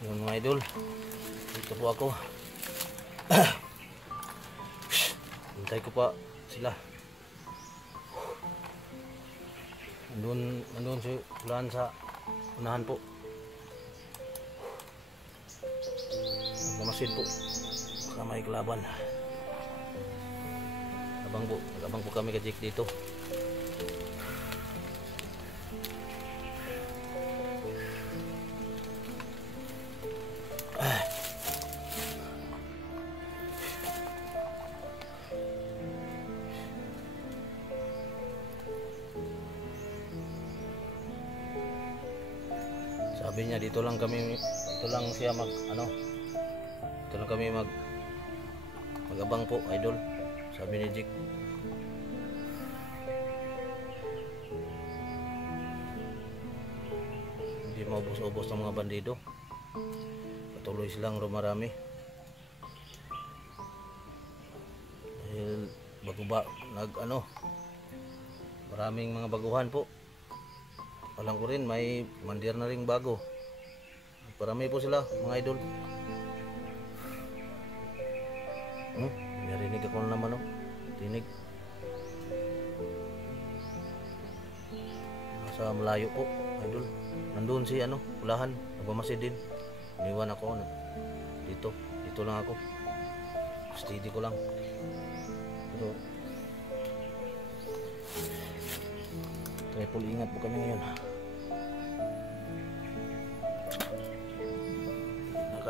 Yun mga idol, dito po ako. Hintay ko pa sila. Andun si ulan sa unahan po. Nagmamasid po sa may kalaban. Abang po kami kajik dito. Sabi niya dito lang siya dito lang kami magabang po, idol. Sabi ni Jik. Hindi maubos-ubos ng mga bandido. Patuloy silang rumarami. Dahil maraming mga baguhan po. Alam ko rin may mandir na ring bago. Parami po sila mga idol. Narinig ako naman tinig. Nasa malayo po idol. Nandun si ulahan, nagmamasid din. Iniwan ako dito lang ako. Steady ko lang. Pero triple ingat po kami ngayon.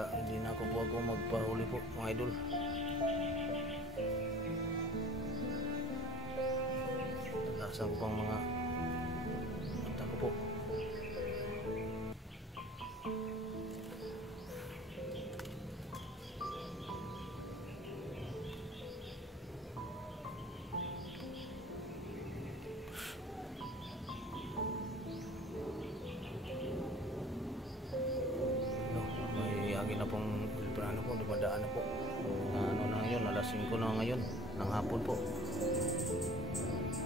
Hindi na ako magpahuli po mga idol. Nagasan ko pang mga mata ko po. Na pong dumadaan na po. Na ngayon, alas 5 na ngayon ng hapon po.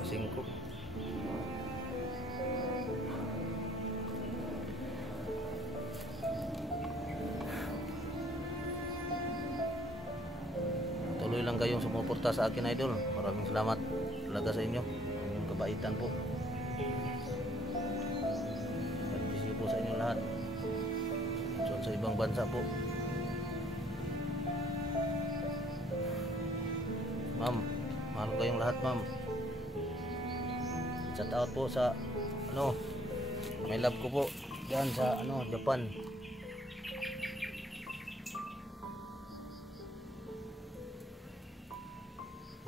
Alas 5. Tuloy lang kayong sumuporta sa akin idol. Maraming salamat talaga sa inyo. Yung kabaitan po. Servisyo po sa inyo lahat. Sa ibang bansa po. Ma'am, mahal kayong lahat, ma'am. Shout out po sa may love ko po diyan sa Japan.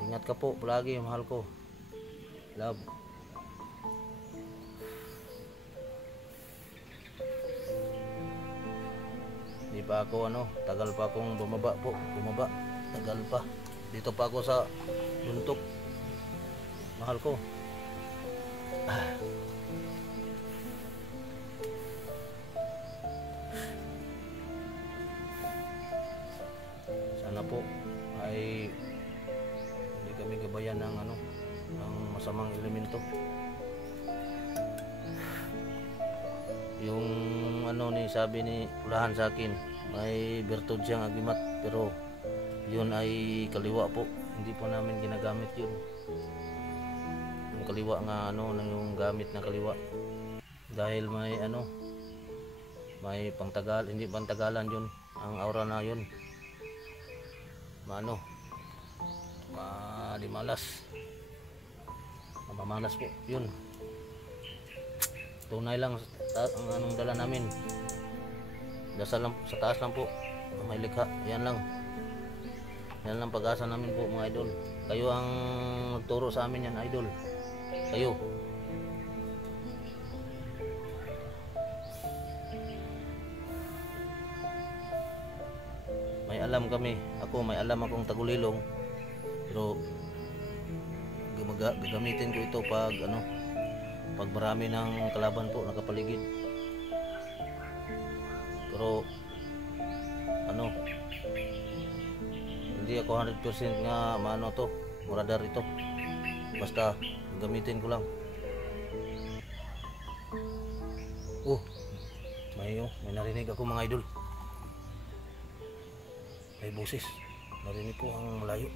Ingat ka po palagi, mahal ko. Love. Di pa ako tagal pa akong bumaba. Tagal pa. Dito pa ako sa luntok. Mahal ko. Sana po ay hindi kami gabayan ng ng masamang elemento. Yung sabi ni ulahan sa akin, may bertud siyang agimat, pero yun ay kaliwa po. Hindi po namin ginagamit yun. Yung kaliwa nga yung gamit na kaliwa. Dahil may hindi pantagalan yun. Ang aura na yun. Malimalas. Mamalas po yun. Tunay lang ang dala namin. Dasal lang, sa taas lang po. May likha. Yan lang pag-asa namin po mga idol. Kayo ang nagturo sa amin yan, idol. Kayo. May alam kami. May alam akong tagulilong. Pero gagamitin ko ito pag marami ng kalaban po nakapaligid. Pero hindi ako 100% nga maradar ito. Basta gamitin ko lang. May narinig ako mga idol. may boses. Narinig ko ang malayo.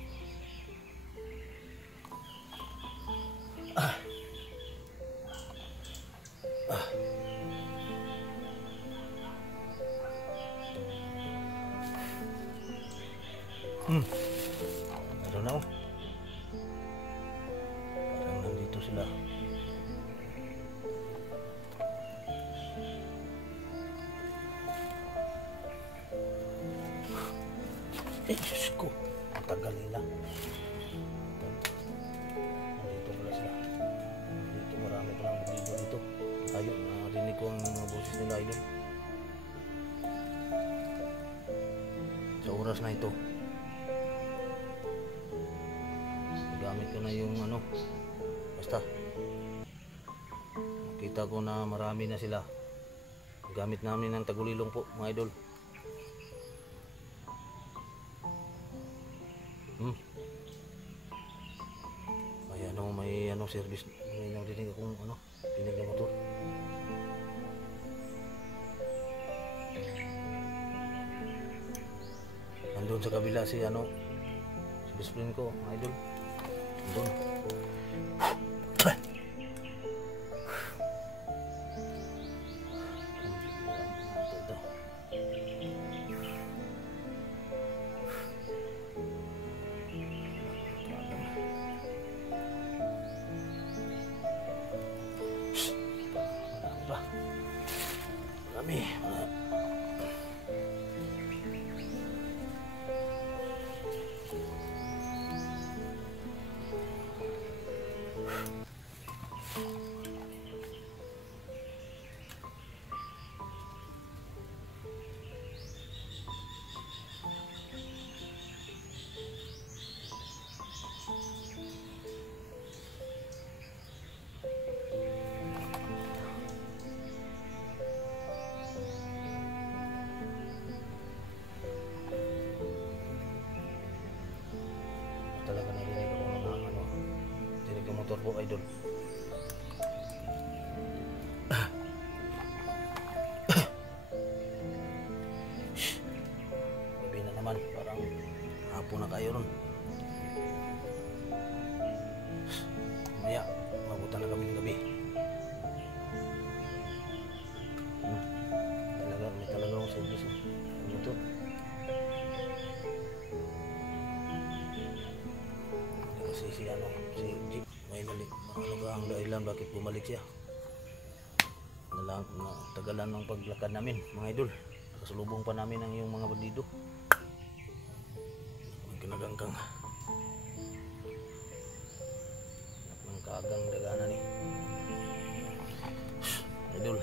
Meron na, oh. Parang nandito sila. Diyos ko, ang tagal nila. Nandito pala sila. Dito marami palang dito dito. Ayun, narinig ko ang mga boses nila, idol. Sa oras na ito, gamit ko na yung ano, basta nakita ko na marami na sila. Gamit namin ng tagulilong po, mga idol. May ano service, may narinig akong ano, pinig na motor. Nandun sa kabila si ano, si best friend ko, mga idol. Nandun. Marami. Talaga narinig ako ng mga ano, dinig ng motor po, idol. Gabi na naman, parang hapon na kayo ron. Mamaya, mabutan na kami ng gabi. Talaga, may talaga akong service. Ano to? Si ano, si Jeep, may mali, ano ka ang dahilan bakit bumalik siya. Tagalan ng paglakad namin, mga idol. Nakasalubong pa namin ang yung mga bandido. May kinagangkang ng kaagang daganan ni idol.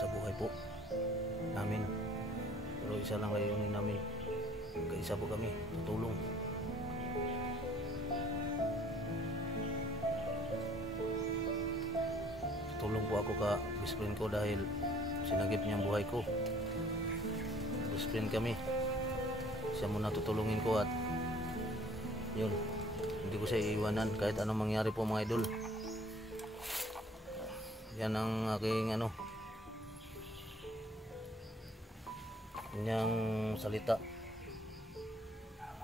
Sa buhay po namin, pero isa lang layunin namin, kaisa po kami, tutulong. Tutulong po ako ka best friend ko dahil sinagip niya ang buhay ko. Best friend kami, siya muna tutulungin ko at yun, hindi ko siya iiwanan kahit anong mangyari po, mga idol. Yan ang aking ano, kanyang salita.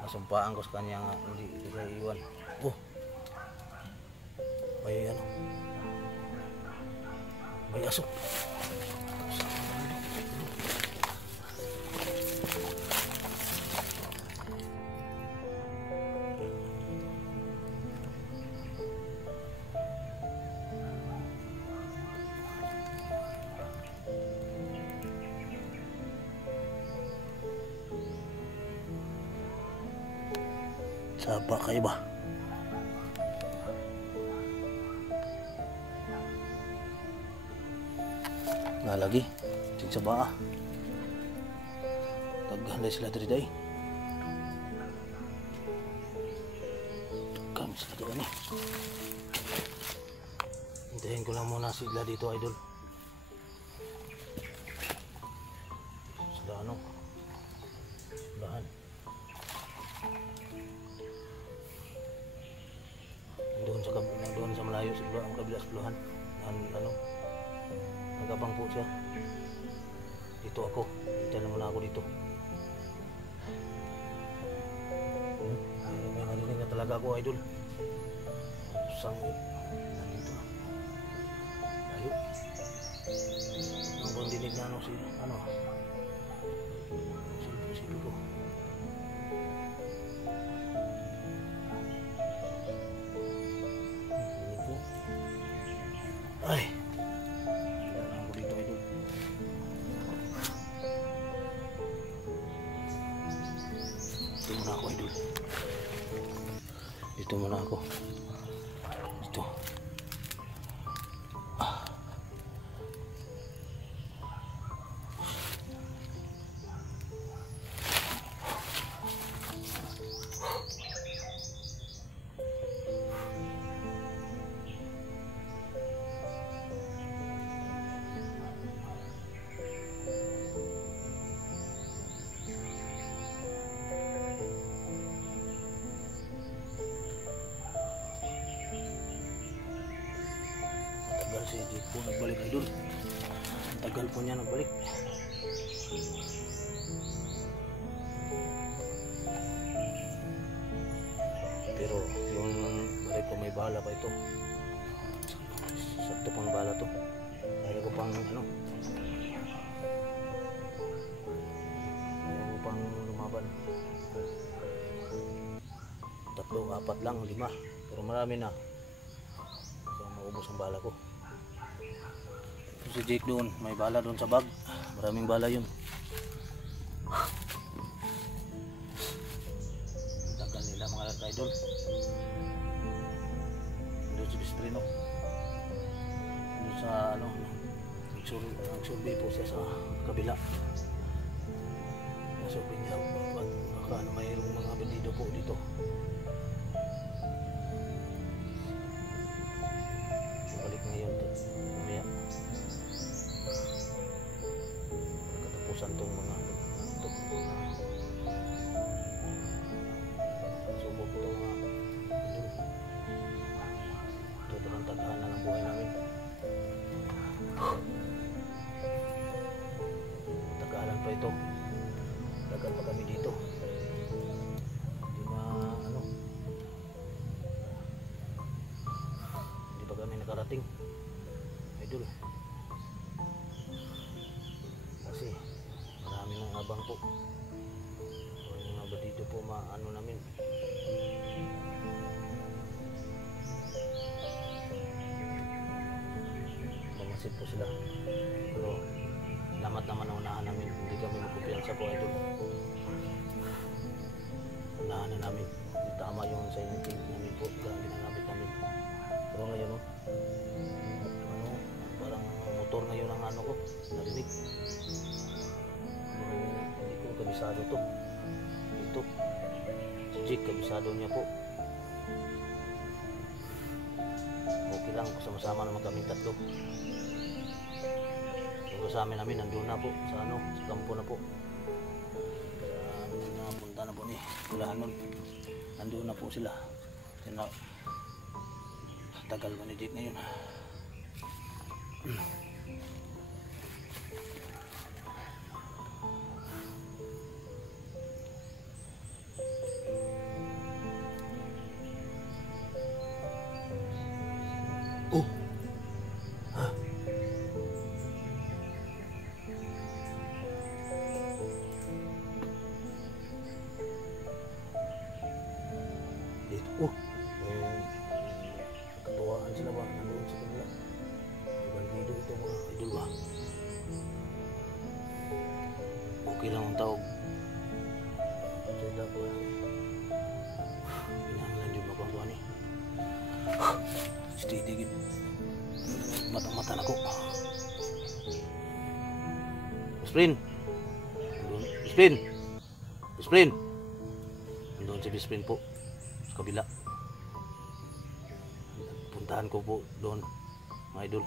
Nasumpaan ko sa kanya nga hindi siya iwan. Oh, may ano, may aso. Saba kayo ba? Nalagi, ting sa baa. Taghanday sila diri day. Taghan sila diri ni. Hintayin ko lang muna sila dito, idol. Sila ano? Dahan. siguro ang kabila sa puluhan. Ano, nagabang po siya. Dito ako. Hintay na muna ako dito. May narinig na talaga ako, idol. Sangit. Nandito na. Ayun. Ang kong dinig na ano, silpo ko. Ay, kailangan ako dito, idol. Dito muna ako, idol. Dito muna ako. Dito. Si Jake po nagbalik, idol. Ang tagal po niya nagbalik. Pero yung balik ko may bala pa ito. Sakto pang bala to. Kaya ko pang ano, kaya ko pang lumaban. 3, 4 lang, 5. Pero marami na. Kaya maubos ang bala ko. Si Jake doon, may bala doon sa bag. Maraming bala yun. Tagal nila mga idol. Doon si Bisprino. Doon sa ano, nagsurvey po siya sa kabila. Nasurvey niya baka ano, mayroong mga bandido po dito. Balik ngayon mamaya. Santong mga ito subok ito mga ito ang taghanan ng buhay namin. Tagalan pa ito, tagal pa kami dito, hindi na ano, hindi pa kami nakarating, idol, kasi marami ng abang po. Yung mga dito po maano namin. Mamasid po sila. Pero lamat naman ang unahan namin. Hindi kami magkumpiyansa po, idol. Unahan na namin. Tama yung silencing namin po. Ginanapit namin. Pero ngayon ano, parang motor ngayon ang ano ko. Narinig. Hindi ko kabisado to. Ito si Jake, kabisado niya po. Okay lang, sama-sama naman kami 3. Yung kasama namin nandun na po sa ano, sa kampo na po. Napunta na po ni Kulahan nun. Nandun na po sila. Tagal ko ni Jake ngayon. Oh. Ha? Dito. Oh. Katuwaan sila ba? Nandun sa kanila. Bandido ito mga idol ba? Okay lang ang tawag. Sila po. Pinangalan yung mapangkuhan eh. Steady gid. Matang-mata na ko. Bisprin. Bisprin. Bisprin. Doon si Bisprin po sa kabila. Puntahan ko po doon, mga idol.